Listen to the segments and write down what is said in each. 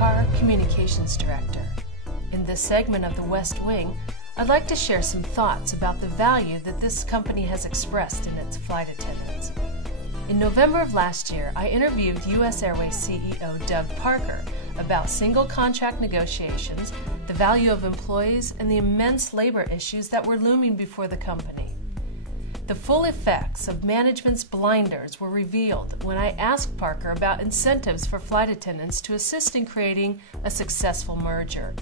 Carr, Communications Director. In this segment of the West Wing, I'd like to share some thoughts about the value that this company has expressed in its flight attendants. In November of last year, I interviewed U.S. Airways CEO Doug Parker about single contract negotiations, the value of employees, and the immense labor issues that were looming before the company. The full effects of management's blinders were revealed when I asked Parker about incentives for flight attendants to assist in creating a successful merger.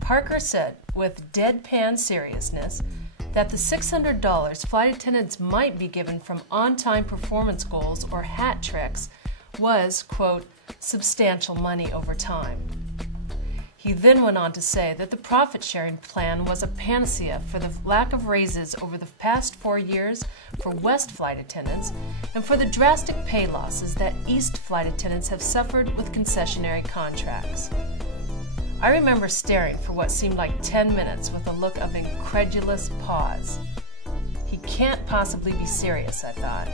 Parker said, with deadpan seriousness, that the $600 flight attendants might be given from on-time performance goals or hat tricks was, quote, substantial money over time. He then went on to say that the profit-sharing plan was a panacea for the lack of raises over the past 4 years for West flight attendants and for the drastic pay losses that East flight attendants have suffered with concessionary contracts. I remember staring for what seemed like 10 minutes with a look of incredulous pause. He can't possibly be serious, I thought.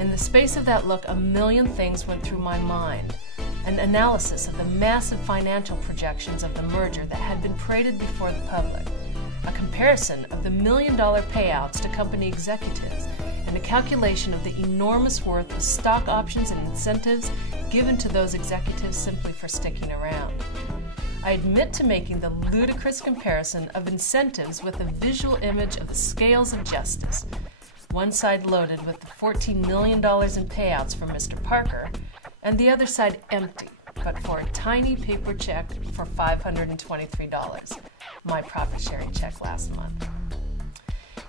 In the space of that look, a million things went through my mind. An analysis of the massive financial projections of the merger that had been paraded before the public, a comparison of the million-dollar payouts to company executives, and a calculation of the enormous worth of stock options and incentives given to those executives simply for sticking around. I admit to making the ludicrous comparison of incentives with a visual image of the scales of justice, one side loaded with the $14 million in payouts for Mr. Parker, and the other side empty, but for a tiny paper check for $523, my profit-sharing check last month.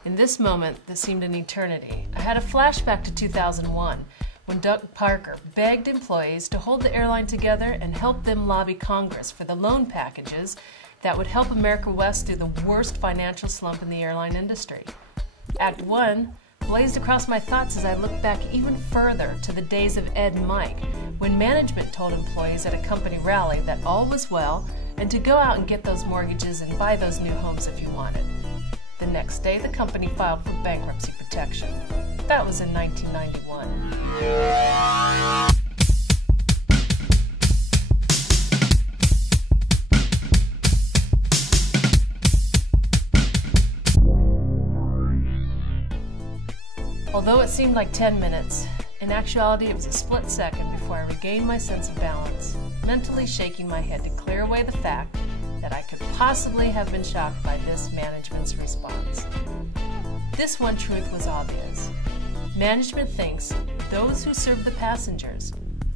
In this moment that seemed an eternity, I had a flashback to 2001, when Doug Parker begged employees to hold the airline together and help them lobby Congress for the loan packages that would help America West through the worst financial slump in the airline industry. Act 1 blazed across my thoughts as I looked back even further to the days of Ed and Mike, when management told employees at a company rally that all was well and to go out and get those mortgages and buy those new homes if you wanted. The next day, the company filed for bankruptcy protection. That was in 1991. Although it seemed like 10 minutes, in actuality it was a split second before I regained my sense of balance, mentally shaking my head to clear away the fact that I could possibly have been shocked by this management's response. This one truth was obvious. Management thinks those who serve the passengers,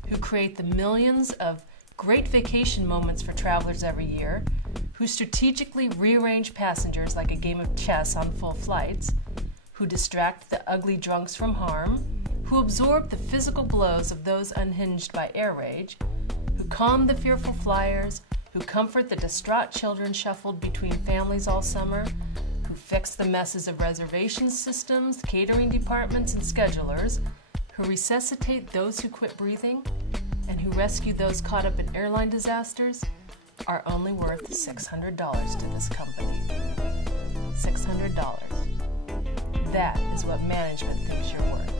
who create the millions of great vacation moments for travelers every year, who strategically rearrange passengers like a game of chess on full flights, who distract the ugly drunks from harm, who absorb the physical blows of those unhinged by air rage, who calm the fearful flyers, who comfort the distraught children shuffled between families all summer, who fix the messes of reservation systems, catering departments, and schedulers, who resuscitate those who quit breathing, and who rescue those caught up in airline disasters, are only worth $600 to this company. $600. That is what management thinks you're worth.